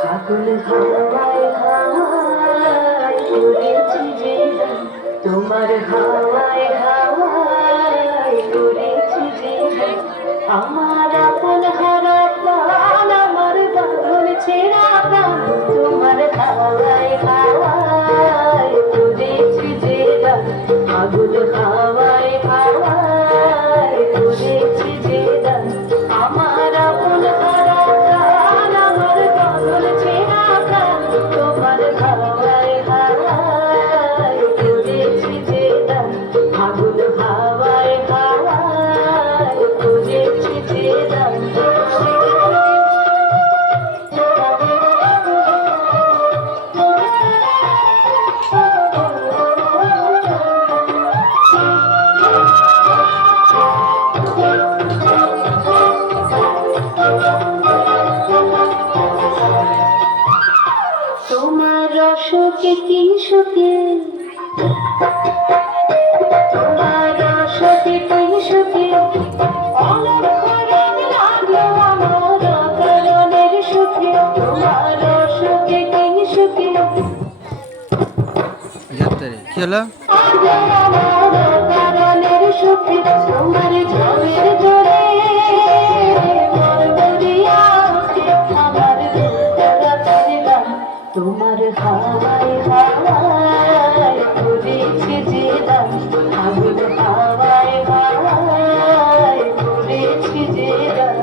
ফাগুন হাওয়ায় হাওয়ায় উড়েছি যে গান, তোমার হাওয়ায় হাওয়ায় উড়েছি যে গান। আমার আপন হারা প্রাণ, আমার বাঁধন ছেঁড়া প্রাণ, তোমার হাওয়ায় হাওয়ায় উড়েছি যে গান। ফাগুন হাওয়ায় হাওয়ায় উড়েছি যে গান। আমার আপন হারা প্রাণ, আমার বাঁধন ছেঁড়া প্রাণ, তোমার হাওয়ায় হাওয়ায় উড়েছি যে গান। ফাগুন হাওয়ায় হাওয়ায় উড়েছি যে গান। তোমার রসকে কি সুখে, তোমার রসকে কি সুখে, অলক্ষ রঙ লাগলো আমার অকারণের সুখে। তোমার রসকে কি সুখে, কি হলো? আমার অকারণের সুখে। তোমার ঝড়ের জোরে মন ভরিয়া ওঠে আমার দুর্গার গান। তোমার হাওয়ায় হাওয়ায় উড়েছি যে গান। ফাগুন হাওয়ায় হাওয়ায় উড়েছি যে গান।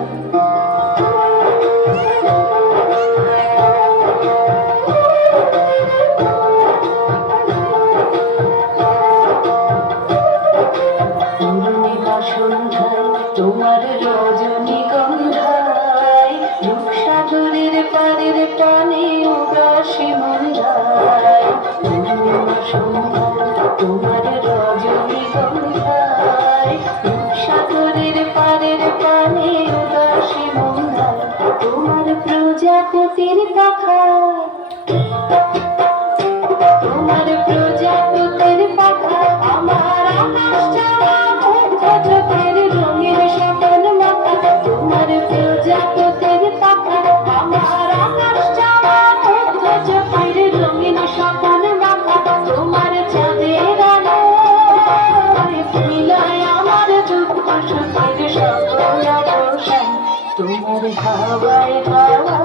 পূর্ণিমা সন্ধ্যায় তোমার রজনীগন্ধায়, রূপসাগরের পারের পানে উদাসী মন্দায়। পূর্ণিমা সন্ধ্যায় তোমার রজনীগন্ধায়, রূপসাগরের পারের পানে উদাসী মন্দায়। তোমার প্রজাপতির পাখায়, তোমার প্রজাপতির পাখায় আমার আকাশ চাওয়া মুগ্ধ চোখের রঙিন স্বপন মাখা। তোমার প্রজাপতির পাখায় আমার আকাশ চাওয়া মুগ্ধ চোখের রঙিন স্বপন মাখা। তোমার চাঁদের আলোয় মিলায় আমার দুঃখ সুখের সকল অবসান। তোমার হাওয়ায় হাওয়ায়